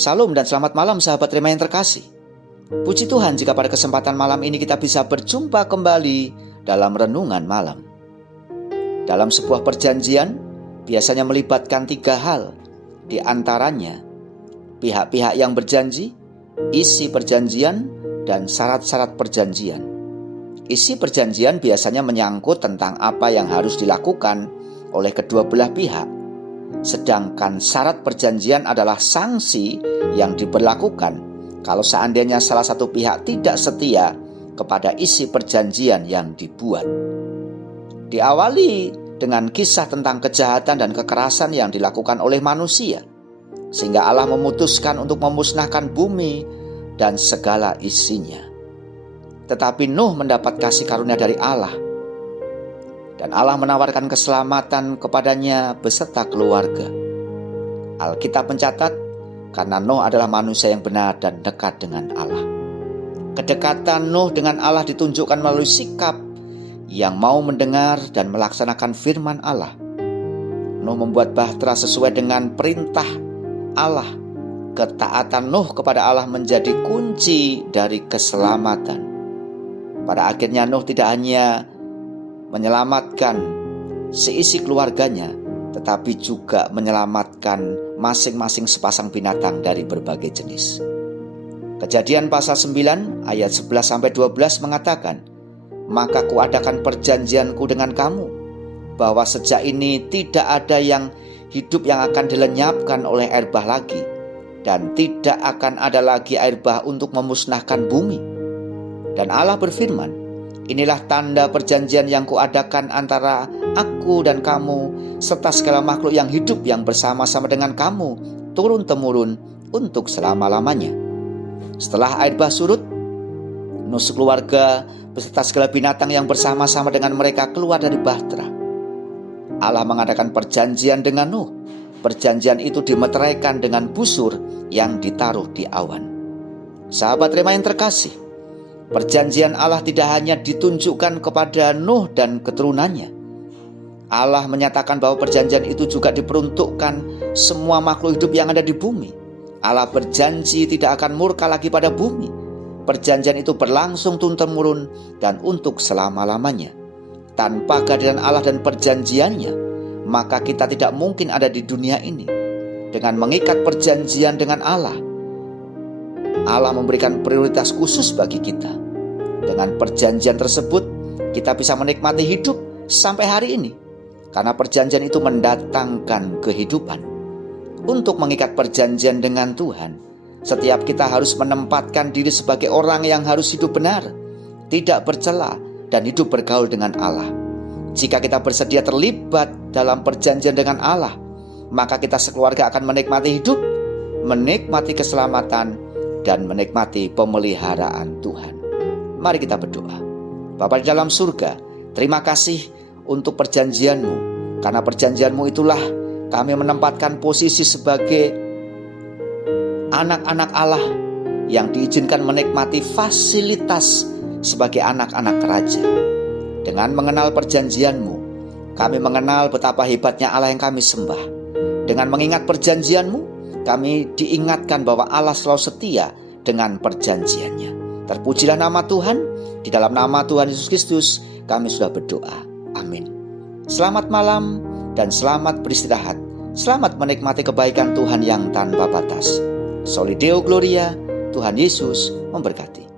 Salam dan selamat malam sahabat Rema yang terkasih. Puji Tuhan jika pada kesempatan malam ini kita bisa berjumpa kembali dalam renungan malam. Dalam sebuah perjanjian biasanya melibatkan 3 hal. Di antaranya pihak-pihak yang berjanji, isi perjanjian, dan syarat-syarat perjanjian. Isi perjanjian biasanya menyangkut tentang apa yang harus dilakukan oleh kedua belah pihak. Sedangkan syarat perjanjian adalah sanksi yang diberlakukan kalau seandainya salah satu pihak tidak setia kepada isi perjanjian yang dibuat. Diawali dengan kisah tentang kejahatan dan kekerasan yang dilakukan oleh manusia, sehingga Allah memutuskan untuk memusnahkan bumi dan segala isinya. Tetapi Nuh mendapat kasih karunia dari Allah, dan Allah menawarkan keselamatan kepadanya beserta keluarga. Alkitab mencatat, karena Nuh adalah manusia yang benar dan dekat dengan Allah. Kedekatan Nuh dengan Allah ditunjukkan melalui sikap yang mau mendengar dan melaksanakan firman Allah. Nuh membuat bahtera sesuai dengan perintah Allah. Ketaatan Nuh kepada Allah menjadi kunci dari keselamatan. Pada akhirnya Nuh tidak hanya menyelamatkan seisi keluarganya, tetapi juga menyelamatkan masing-masing sepasang binatang dari berbagai jenis. Kejadian pasal 9 ayat 11-12 mengatakan, "Maka kuadakan perjanjianku dengan kamu, bahwa sejak ini tidak ada yang hidup yang akan dilenyapkan oleh air bah lagi, dan tidak akan ada lagi air bah untuk memusnahkan bumi." Dan Allah berfirman, "Inilah tanda perjanjian yang kuadakan antara aku dan kamu, serta segala makhluk yang hidup yang bersama-sama dengan kamu, turun-temurun untuk selama-lamanya." Setelah air bah surut, Nuh sekeluarga beserta segala binatang yang bersama-sama dengan mereka keluar dari bahtera. Allah mengadakan perjanjian dengan Nuh. Perjanjian itu dimeteraikan dengan busur yang ditaruh di awan. Sahabat Rema yang terkasih, perjanjian Allah tidak hanya ditunjukkan kepada Nuh dan keturunannya. Allah menyatakan bahwa perjanjian itu juga diperuntukkan semua makhluk hidup yang ada di bumi. Allah berjanji tidak akan murka lagi pada bumi. Perjanjian itu berlangsung turun-temurun dan untuk selama-lamanya. Tanpa kehadiran Allah dan perjanjiannya, maka kita tidak mungkin ada di dunia ini. Dengan mengikat perjanjian dengan Allah, Allah memberikan prioritas khusus bagi kita. Dengan perjanjian tersebut, kita bisa menikmati hidup sampai hari ini, karena perjanjian itu mendatangkan kehidupan. Untuk mengikat perjanjian dengan Tuhan, setiap kita harus menempatkan diri sebagai orang yang harus hidup benar, tidak bercela, dan hidup bergaul dengan Allah. Jika kita bersedia terlibat dalam perjanjian dengan Allah, maka kita sekeluarga akan menikmati hidup, menikmati keselamatan, dan menikmati pemeliharaan Tuhan. Mari kita berdoa. Bapa di dalam surga, terima kasih untuk perjanjian-Mu. Karena perjanjian-Mu itulah kami menempatkan posisi sebagai anak-anak Allah yang diizinkan menikmati fasilitas sebagai anak-anak raja. Dengan mengenal perjanjian-Mu, kami mengenal betapa hebatnya Allah yang kami sembah. Dengan mengingat perjanjian-Mu, kami diingatkan bahwa Allah selalu setia dengan perjanjiannya. Terpujilah nama Tuhan. Di dalam nama Tuhan Yesus Kristus kami sudah berdoa. Amin. Selamat malam dan selamat beristirahat. Selamat menikmati kebaikan Tuhan yang tanpa batas. Soli Deo Gloria. Tuhan Yesus memberkati.